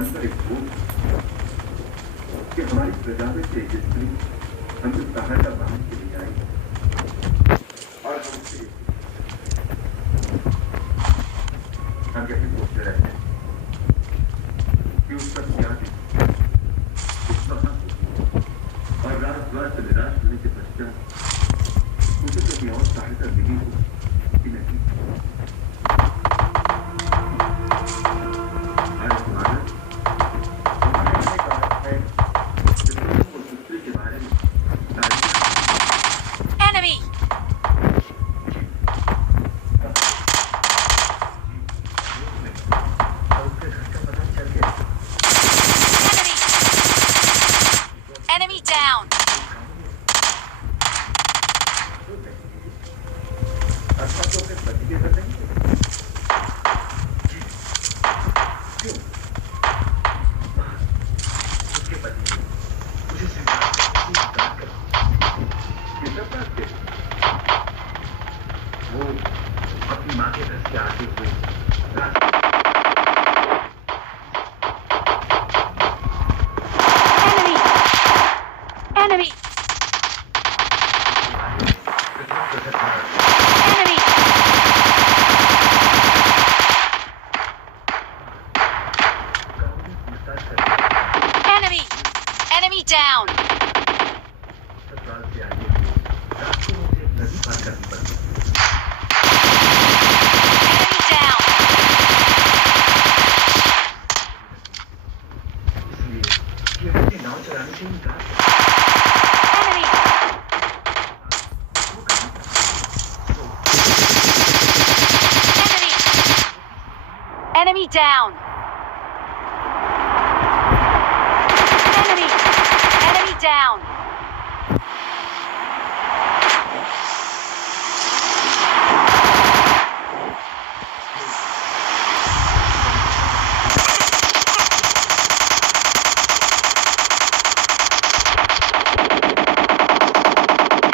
मन पर एक बोझ कि हमारी प्रजा में तेजस्वी हमें सहायता मांगने के लिए आई और हमसे हम यही सोचते रहते हैं कि उस पर क्या उस कहाँ और रात भर से निराश होने के पश्चात मुझे कभी और सहायता मिली हो कि नहीं। Enemy! Enemy down! वो अपनी माँ के घर से आते हुए Enemy! Enemy! Enemy! Enemy! Enemy down! Enemy down! Enemy! Enemy! Enemy down! Enemy! Enemy down!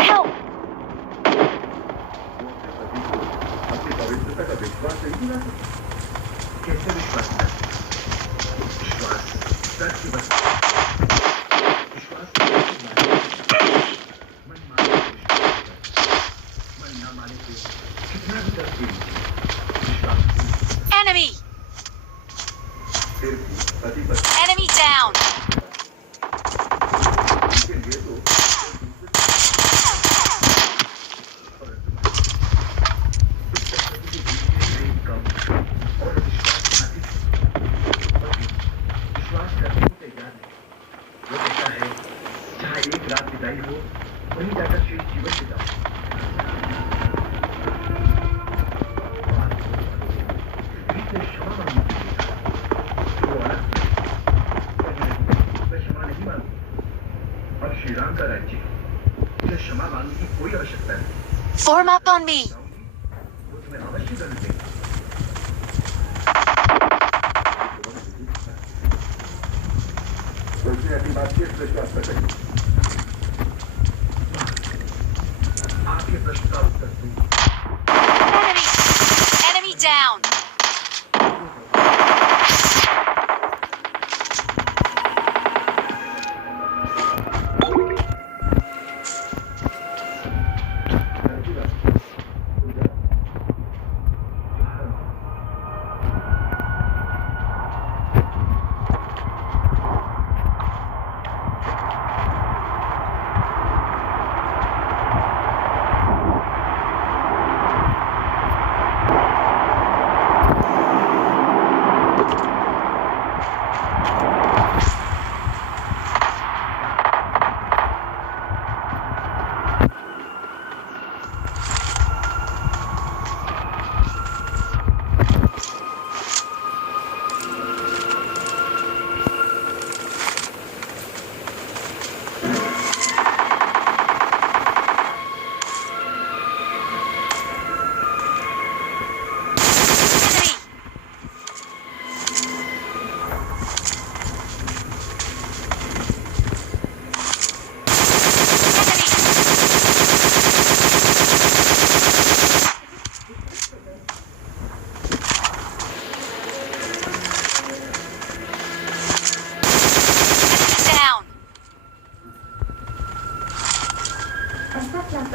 Help! अपनी पवित्रता का विश्वास नहीं दिला सकते। कैसे विश्वास करें? विश्वास सच की बात। विश्वास मन माने मन ना माने तो कितना भी डर विश्वास Enemy! फिर भी पति पत्नी Enemy down! के लिए तो और विश्वास करने को तैयार नहीं। वो कहता है जहाँ एक रात बिताई हो वहीं जाकर शेष जीवन बिताओ। क्षमा मांगी तो मैं क्षमा नहीं मांगू। अब श्री राम का राज्य मुझे क्षमा मांगने की कोई आवश्यकता नहीं। Form up on me! वो तुम्हें अवश्य दंड देगा। उसने अपनी बात किस विश्वास कर रही? आपके प्रश्न का उत्तर दूं। Enemy! Enemy down!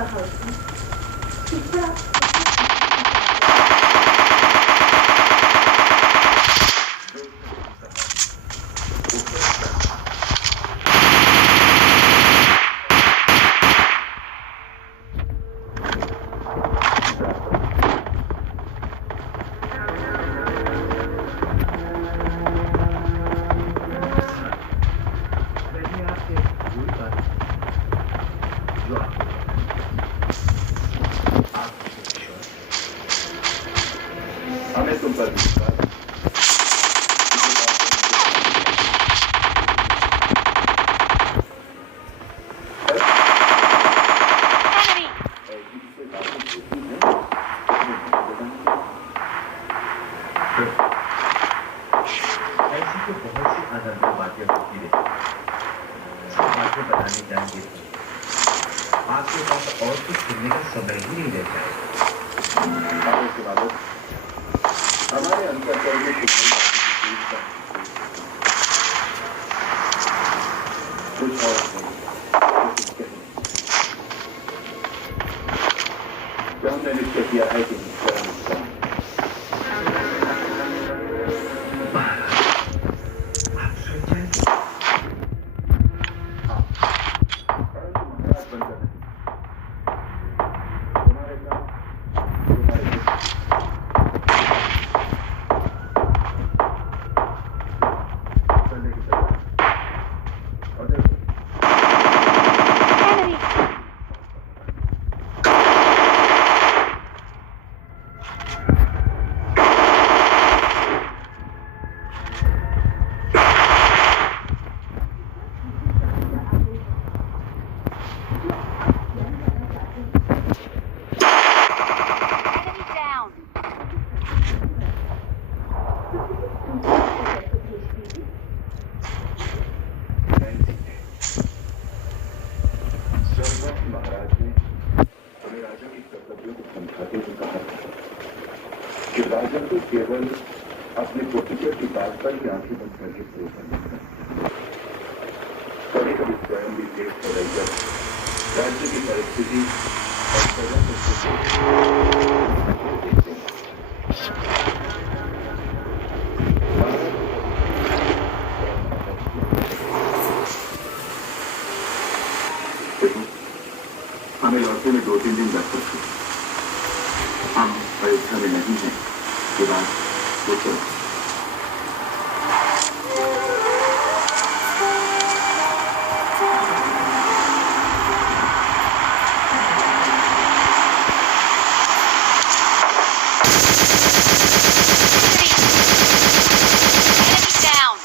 the house. Stop. हमें तुम पर विश्वास है। Enemy! ऐसी से बातें होती हैं, ऐसी तो बहुत सी अनर्गल बातें होती रहती हैं। सब बातें बताने जाएंगे तो आपके पास और कुछ सुनने का समय ही नहीं रहता है। हमारे अंतःकरण में कुछ और जो हमने निश्चय किया है कि आप सोच जाएंगे महाराज बनकर तुम्हारे साथ तुम्हारे करने की तैयारी और देखो Enemy! Enemy down! स्वर्गस्थ महाराज ने हमें राजा के कर्तव्यों को समझाते हुए कहा कि राजा को केवल अपने प्रोफेसर की बात पर ही आंखें बंद करके भरोसा नहीं करना। कभी कभी स्वयं भी देश को लेकर राज्य की परिस्थिति और प्रजा को देखते हैं। हमें लौटने में 2-3 दिन लग सकते हैं। हम अयोध्या में नहीं हैं। ये बात वो चलो Enemy down!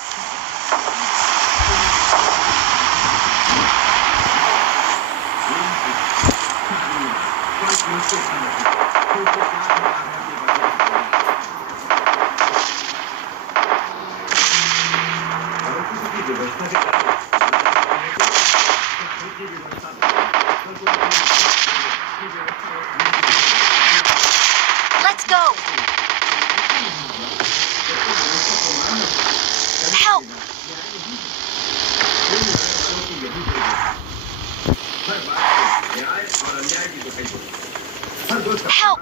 व्यवस्था के कारण Let's go! Help! हर बात न्याय और अन्याय की दुहाई दो। हर दोस्त Help!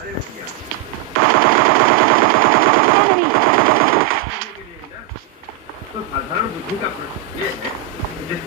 अरे भैया Enemy! के लिए ना तो साधारण बुद्धि का प्रश्न ये है कि जिस